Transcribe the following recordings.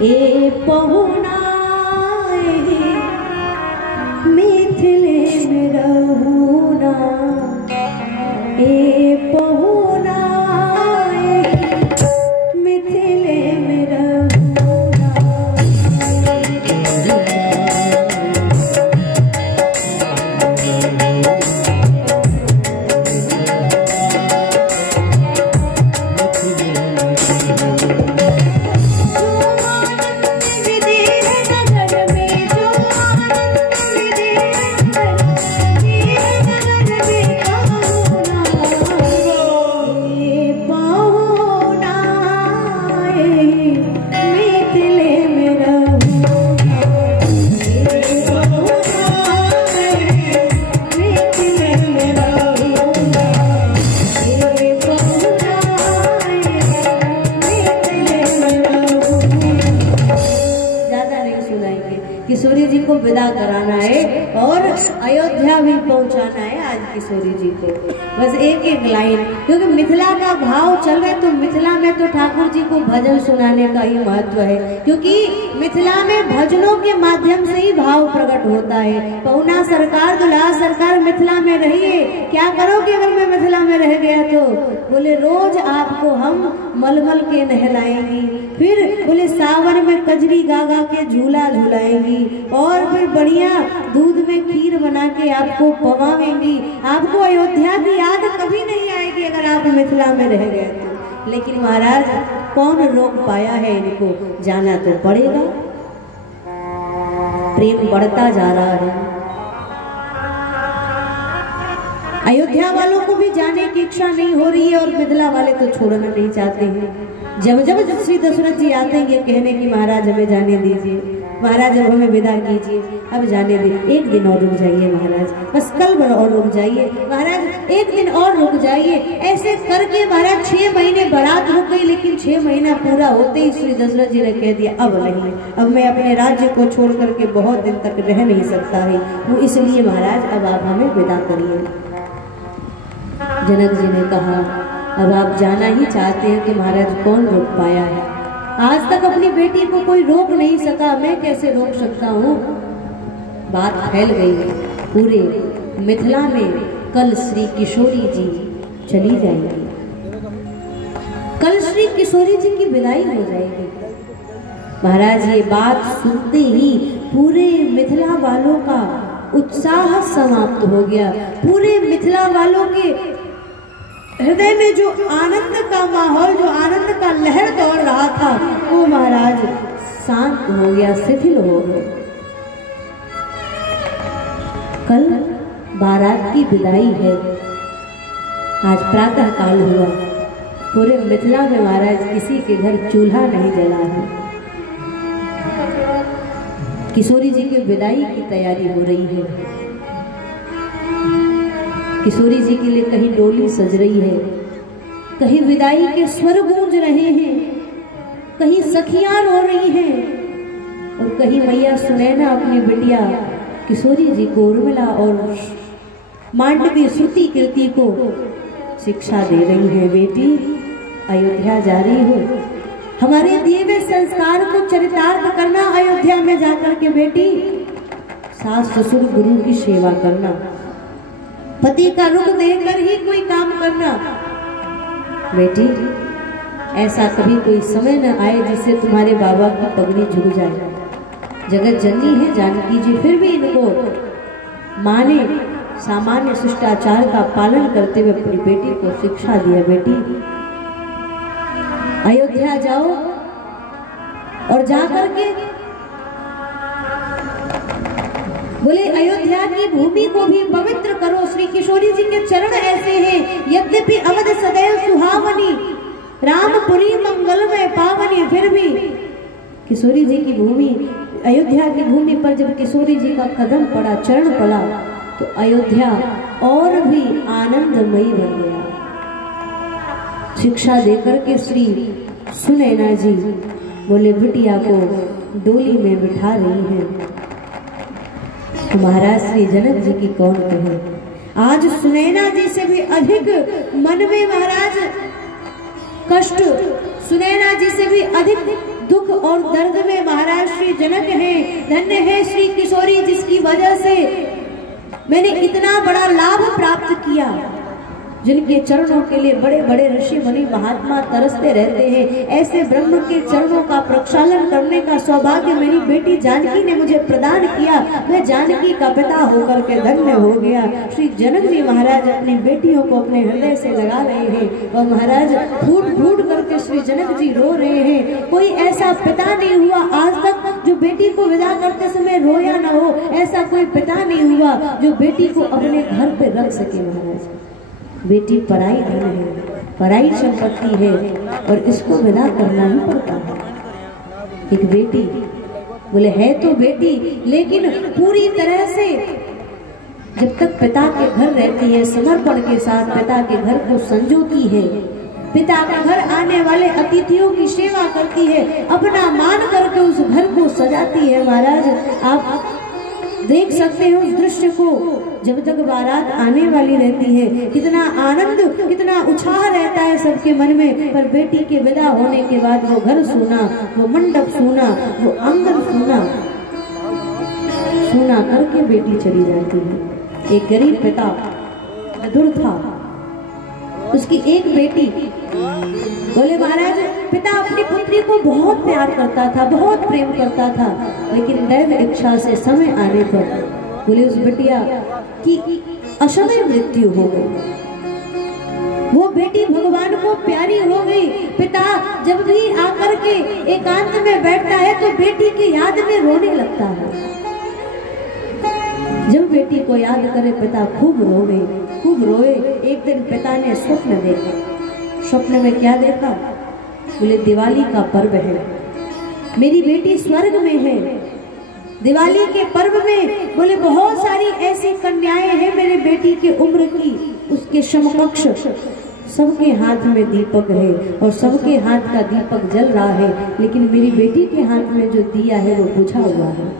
ए पहुना मिथिले में रहूना, ए पहुना मिथिले में रहूना। किशोरी जी को विदा कराना है और अयोध्या भी पहुंचाना है आज किशोरी जी को। बस एक एक लाइन, क्योंकि मिथिला का भाव चल रहा है तो मिथिला में तो ठाकुर जी को भजन सुनाने का ही महत्व है, क्योंकि मिथिला में भजनों के माध्यम से ही भाव प्रकट होता है। पहुना सरकार, दुल्हा सरकार मिथिला में रहिए, क्या करोगे अगर मैं मिथिला में रह गया तो? बोले रोज आपको हम मलमल के नहलाएंगी, फिर बोले सावन में कजरी गागा के झूला झुलाएंगी, और फिर बढ़िया दूध में खीर बना के आपको पवाएंगी। आपको अयोध्या की याद कभी नहीं आएगी अगर आप मिथिला में रह गए तो। लेकिन महाराज कौन रोक पाया है इनको? जाना तो पड़ेगा, प्रेम बढ़ता जा रहा है। अयोध्या वालों को भी जाने की इच्छा नहीं हो रही है और मिथिला वाले तो छोड़ना नहीं चाहते हैं। जब जब श्री दशरथ जी आते हैं ये कहने की महाराज हमें जाने दीजिए, महाराज अब हमें विदा कीजिए, अब जाने दीजिए, एक दिन और रुक जाइए महाराज, बस कल और रुक जाइए महाराज, एक दिन और रुक जाइए। ऐसे करके महाराज 6 महीने बारात रुक गई, लेकिन 6 महीना पूरा होते ही श्री दशरथ जी ने कह दिया अब नहीं, अब मैं अपने राज्य को छोड़ करके बहुत दिन तक रह नहीं सकता है, वो इसलिए महाराज अब आप हमें विदा करिए। जनक जी ने कहा अब आप जाना ही चाहते हैं कि महाराज कौन रोक पाया है? आज तक अपनी बेटी को कोई रोक नहीं सका, मैं कैसे रोक सकता हूँ? बात फैल गई पूरे मिथिला में। कल श्री किशोरी जी चली जाएंगी, कल श्री किशोरी जी की विदाई हो जाएगी। महाराज ये बात सुनते ही पूरे मिथिला वालों का उत्साह समाप्त हो गया। पूरे मिथिला वालों के हृदय में जो आनंद का माहौल, जो आनंद का लहर दौड़ रहा था, वो महाराज शांत हो गया, शिथिल हो गया। कल बारात की विदाई है, आज प्रातः काल हुआ। पूरे मिथिला में महाराज किसी के घर चूल्हा नहीं जला है। किशोरी जी की विदाई की तैयारी हो रही है। किशोरी जी के लिए कहीं डोली सज रही है, कहीं विदाई के स्वर गूंज रहे हैं, कहीं सखियां रो रही हैं, और कहीं मैया सुनैना अपनी बिटिया किशोरी जी को उर्मिला और मांडवी श्रुति कीर्ति को शिक्षा दे रही है। बेटी अयोध्या जा रही हो, हमारे दिए हुए संस्कार को चरितार्थ करना। अयोध्या में जाकर के बेटी सास ससुर गुरु की सेवा करना, पति का रुख देकर ही कोई काम करना। बेटी ऐसा कभी कोई समय न आए जिससे तुम्हारे बाबा की पगड़ी झुक जाए। जगत जननी है जानकी जी, फिर भी इनको माने सामान्य शिष्टाचार का पालन करते हुए अपनी बेटी को शिक्षा दिया। बेटी अयोध्या जाओ और जाकर के बोले अयोध्या की भूमि को भी पवित्र करो। श्री किशोरी जी के चरण ऐसे हैं, यद्यपि अवध सदैव सुहावनी, रामपुरी मंगलमय पावनी, फिर भी किशोरी जी की भूमि, अयोध्या की भूमि पर जब किशोरी जी का कदम पड़ा, चरण पड़ा, तो अयोध्या और भी आनंदमयी बन गया। शिक्षा देकर के श्री सुनैना जी बोले बिटिया को डोली में बिठा रही है। तो महाराज श्री जनक जी की कौन कहे, आज सुनैना जी से भी अधिक मन में महाराज कष्ट, सुनैना जी से भी अधिक दुख और दर्द में महाराज श्री जनक हैं। धन्य है श्री किशोरी जिसकी वजह से मैंने इतना बड़ा लाभ प्राप्त किया। जिनके चरणों के लिए बड़े बड़े ऋषि मुनि महात्मा तरसते रहते हैं, ऐसे ब्रह्म के चरणों का प्रक्षालन करने का सौभाग्य मेरी बेटी जानकी ने मुझे प्रदान किया। मैं जानकी का पिता होकर के धन्य हो गया। श्री जनक जी महाराज अपनी बेटियों को अपने हृदय से लगा रहे हैं और महाराज फूट फूट करके श्री जनक जी रो रहे हैं। कोई ऐसा पिता नहीं हुआ आज तक जो बेटी को विदा करते समय रोया न हो। ऐसा कोई पिता नहीं हुआ जो बेटी को अपने घर पे रख सके। महाराज बेटी पराई धन है, पराई संपत्ति है और इसको विदा करना ही पड़ता है। एक बेटी बोले है तो बेटी, लेकिन पूरी तरह से जब तक पिता के घर रहती है, समर्पण के साथ पिता के घर को संजोती है, पिता के घर आने वाले अतिथियों की सेवा करती है, अपना मान करके उस घर को सजाती है। महाराज आप देख सकते हैं उस दृश्य को। जब तक बारात आने वाली रहती है कितना आनंद, कितना उत्साह रहता है सबके मन में। पर बेटी के विदा होने के बाद वो घर सूना, वो मंडप सूना, वो आंगन सूना सूना करके बेटी चली जाती है। एक गरीब पिता विधुर था, उसकी एक बेटी। बोले महाराज पिता अपनी पुत्री को बहुत प्यार करता था, बहुत प्रेम करता था, लेकिन दैव इच्छा से समय आने पर बोले उस बिटिया की असमय मृत्यु हो गई। वो बेटी भगवान को प्यारी हो गई। पिता जब भी आकर के एकांत में बैठता है तो बेटी की याद में रोने लगता है। जब बेटी को याद करे पिता खूब रोए, खूब रोए। एक दिन पिता ने स्वप्न देखा। स्वप्न में क्या देखा? बोले दिवाली का पर्व है, मेरी बेटी स्वर्ग में है। दिवाली के पर्व में बोले बहुत सारी ऐसी कन्याएं हैं मेरे बेटी के उम्र की, उसके समकक्ष। सबके हाथ में दीपक है और सबके हाथ का दीपक जल रहा है, लेकिन मेरी बेटी के हाथ में जो दिया है वो बुझा हुआ है।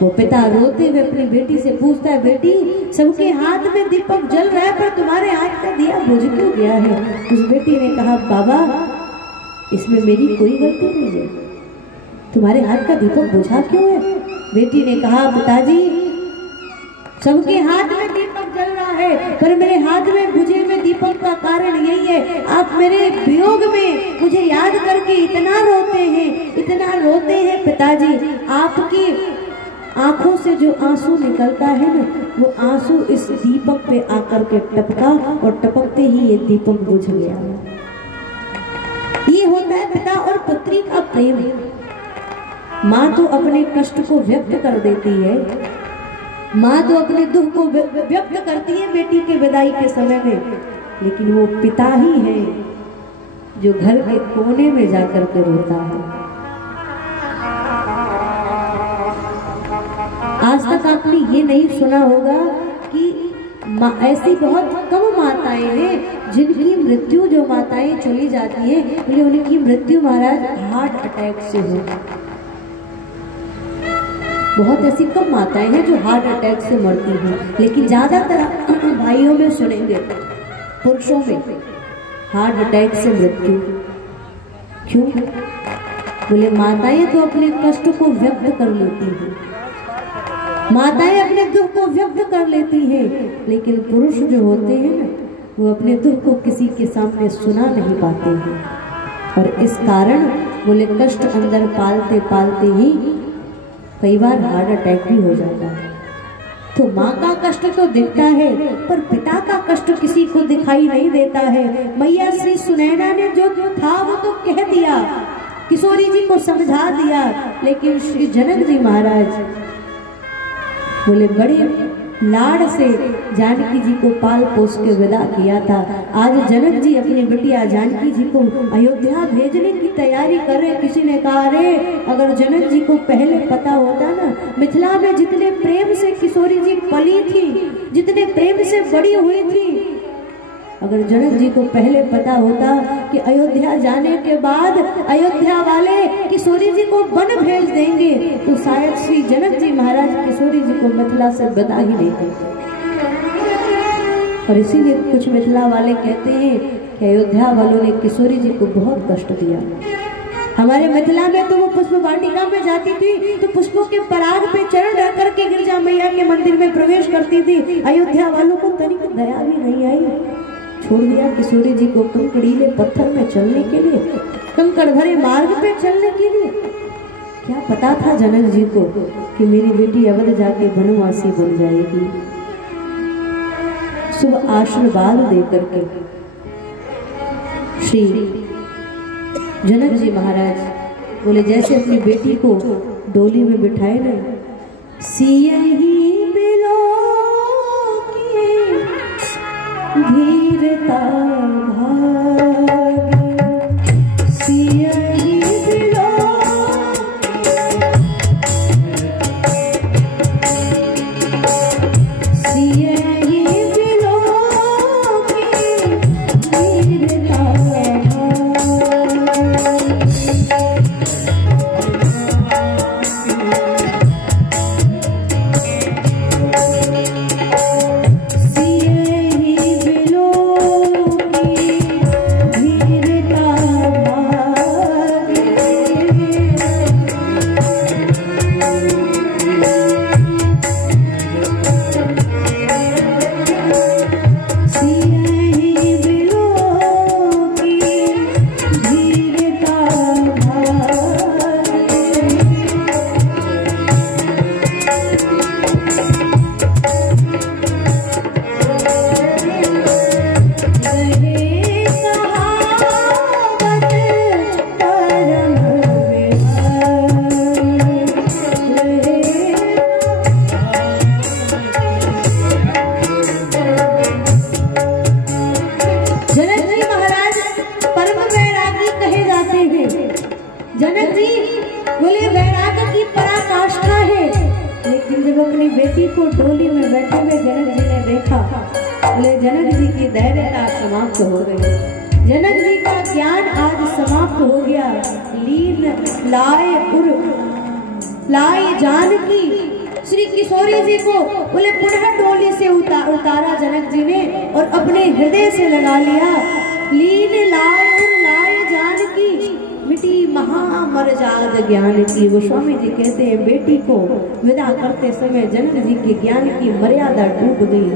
वो पिता रोते हुए अपनी बेटी से पूछता है, बेटी सबके हाथ में दीपक जल रहा है पर तुम्हारे हाथ का दिया बुझ क्यों गया है? उस बेटी ने कहा, बाबा इसमें मेरी कोई गलती नहीं है, तुम्हारे हाथ का दीपक बुझा क्यों है? बेटी ने कहा, पिताजी सबके हाथ में दीपक जल रहा है पर मेरे हाथ में बुझे में दीपक का कारण यही है, आप मेरे वियोग में मुझे याद करके इतना रोते हैं, इतना रोते हैं। पिताजी आपकी आंखों से जो आंसू निकलता है ना, वो आंसू इस दीपक पे आकर के टपका और टपकते ही ये दीपक बुझ गया। ये होता है पिता और पुत्री का प्रेम। माँ तो अपने कष्ट को व्यक्त कर देती है, माँ तो अपने दुख को व्यक्त करती है बेटी के विदाई के समय में, लेकिन वो पिता ही है जो घर के कोने में जाकर के रोता है। आज तक आपने ये नहीं सुना होगा कि ऐसी बहुत कम माताएं हैं जिनकी मृत्यु, जो माताएं चली जाती है बोले उनकी मृत्यु महाराज हार्ट अटैक से हो। बहुत ऐसी कम माताएं हैं जो हार्ट अटैक से मरती हैं, लेकिन ज्यादातर भाइयों में सुनेंगे पुरुषों में हार्ट अटैक से मृत्यु। क्यों? बोले माताएं तो अपने कष्ट को व्यक्त कर लेती हैं, माताएं अपने दुख को व्यक्त कर लेती हैं, लेकिन पुरुष जो होते हैं ना, वो अपने दुख को किसी के सामने सुना नहीं पाते हैं। और इस कारण बोले कष्ट अंदर पालते पालते ही कई बार हार्ट अटैक भी हो जाता है। तो माँ का कष्ट तो दिखता है पर पिता का कष्ट किसी को दिखाई नहीं देता है। मैया श्री सुनैना ने जो था वो तो कह दिया, किशोरी जी को समझा दिया, लेकिन श्री जनक जी महाराज बोले बड़े लाड़ से जानकी जी को पाल पोस के विदा किया था। आज जनक जी अपनी बिटिया जानकी जी को अयोध्या भेजने की तैयारी कर रहे। किसी ने कहा, अरे अगर जनक जी को पहले पता होता ना, मिथिला में जितने प्रेम से किशोरी जी पली थी, जितने प्रेम से बड़ी हुई थी, अगर जनक जी को पहले पता होता कि अयोध्या जाने के बाद अयोध्या वाले किशोरी जी को वन भेज देंगे, तो शायद श्री जनक जी महाराज किशोरी जी को मिथिला से विदा ही नहीं देते। और इसीलिए कुछ मिथिला वाले कहते हैं कि अयोध्या वालों ने किशोरी जी को बहुत कष्ट दिया। हमारे मिथिला में तो वो पुष्प वाटिका में जाती थी तो पुष्पों के पराग पे चरण रख करके गिरजा मैया के मंदिर में प्रवेश करती थी। अयोध्या वालों को तनिक दया भी नहीं आई, छोड़ दिया किशोरी जी को कंकड़ीले पत्थर में चलने के लिए, कंकड़ भरे मार्ग पे चलने के लिए। क्या पता था जनक जी को कि मेरी बेटी अवध जाके वनवासी बन जाएगी। शुभ आशीर्वाद देकर के श्री जनक जी महाराज बोले जैसे अपनी बेटी को डोली में बिठाए ना, सियही बिलो की धीरता भागे, सियही बिलो सियही बिलो की धीरता जनक जी बोले वैराग की पराकाष्ठा है। लेकिन जब अपनी बेटी को डोली में बैठे हुए जनक जी ने देखा, बोले जनक जी की धैर्यता समाप्त हो गई, जनक जी का ज्ञान आज समाप्त हो गया। लीन लाए उर लाए जानकी श्री किशोरी जी को बोले पुनः डोली से उतारा जनक जी ने और अपने हृदय से लगा लिया। लीन लाए उर लाए जानकी मिटी महामरजाद ज्ञान की। वो स्वामी जी कहते हैं बेटी को विदा करते समय जनक जी के ज्ञान की मर्यादा टूट गई।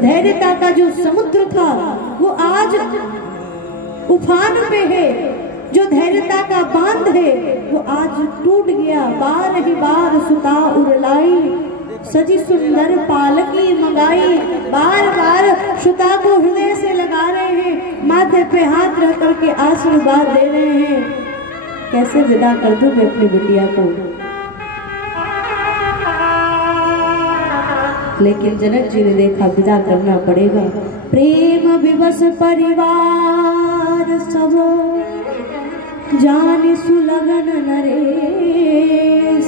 धैर्यता का जो समुद्र था वो आज उफान पे है, जो धैर्यता का बांध है वो आज टूट गया। बार ही बार सुता उड़लाई सजी सुंदर पालकी मंगाई। बार बार सुता को हृदय से लगा रहे हैं, माथे पे हाथ रख करके आशीर्वाद दे रहे हैं। कैसे विदा कर दूं मैं अपनी बिटिया को। लेकिन जनक जी ने देखा विदा करना पड़ेगा। प्रेम विवश परिवार सब जान सुलगन नरेश,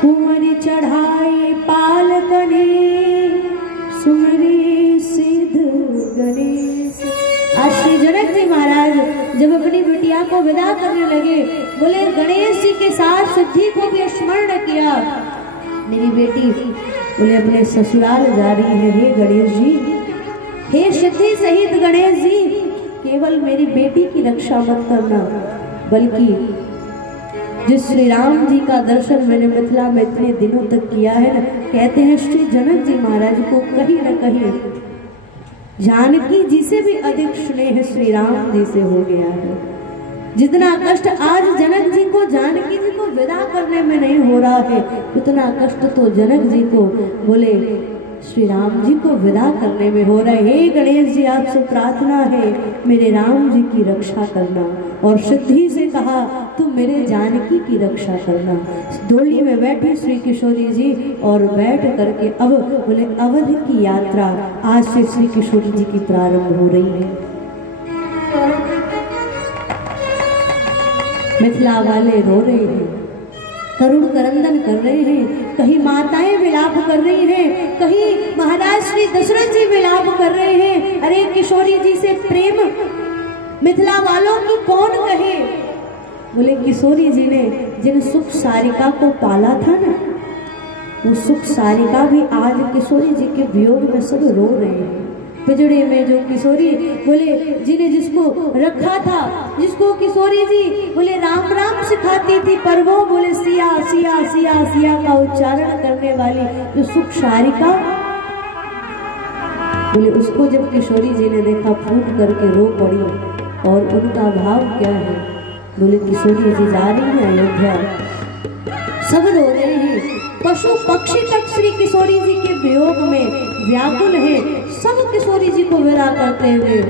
कुंवरी चढ़ाई पालकने सुमरी सिद्ध गणेश। आज श्री जनक जी महाराज जब अपनी बिटिया को विदा करने लगे, बोले गणेश जी के साथ सिद्धि को भी स्मरण किया। मेरी बेटी बोले अपने ससुराल जा रही है। हे गणेश जी, हे सिद्धि सहित गणेश जी, केवल मेरी बेटी की रक्षा मत करना, बल्कि जिस श्री राम जी का दर्शन मैंने मिथिला में इतने दिनों तक किया है ना, कहते हैं श्री जनक जी महाराज को कहीं न कहीं जानकी जी से भी अधिक स्नेह श्री राम जी से हो गया है। जितना कष्ट आज जनक जी को जानकी जी को विदा करने में नहीं हो रहा है, उतना कष्ट तो जनक जी को बोले श्री राम जी को विदा करने में हो रहा है। हे गणेश जी, आपसे प्रार्थना है मेरे राम जी की रक्षा करना। और सिद्धि से कहा तुम मेरे जानकी की रक्षा करना। डोली में बैठी श्री किशोरी जी और बैठ करके अब बोले अवध की यात्रा आज से श्री किशोरी जी की प्रारंभ हो रही है। मिथिला वाले रो रहे हैं, करुण करंदन कर रहे हैं, कहीं माताएं विलाप कर रही हैं, कहीं महाराज श्री दशरथ जी विलाप कर रहे हैं। अरे किशोरी जी से प्रेम मिथिला वालों की कौन कहे। बोले किशोरी जी ने जिन सुख सारिका को पाला था ना, वो सुख सारिका भी आज किशोरी जी के वियोग में सब रो रहे हैं। पिजड़े में जो किशोरी बोले जिन्हें जिसको रखा था, जिसको किशोरी जी बोले राम राम सिखाती थी, पर वो बोले सिया सिया सिया सिया का उच्चारण करने वाली जो सुख सारिका बोले, उसको जब किशोरी जी ने देखा फूट करके रो पड़ी। और उनका भाव क्या है, बोले किशोरी जी जा रही है अयोध्या, सब रो रहे हैं, पशु पक्षी तक श्री किशोरी जी के वियोग में व्याकुल है, सब किशोरी जी को विदा करते हुए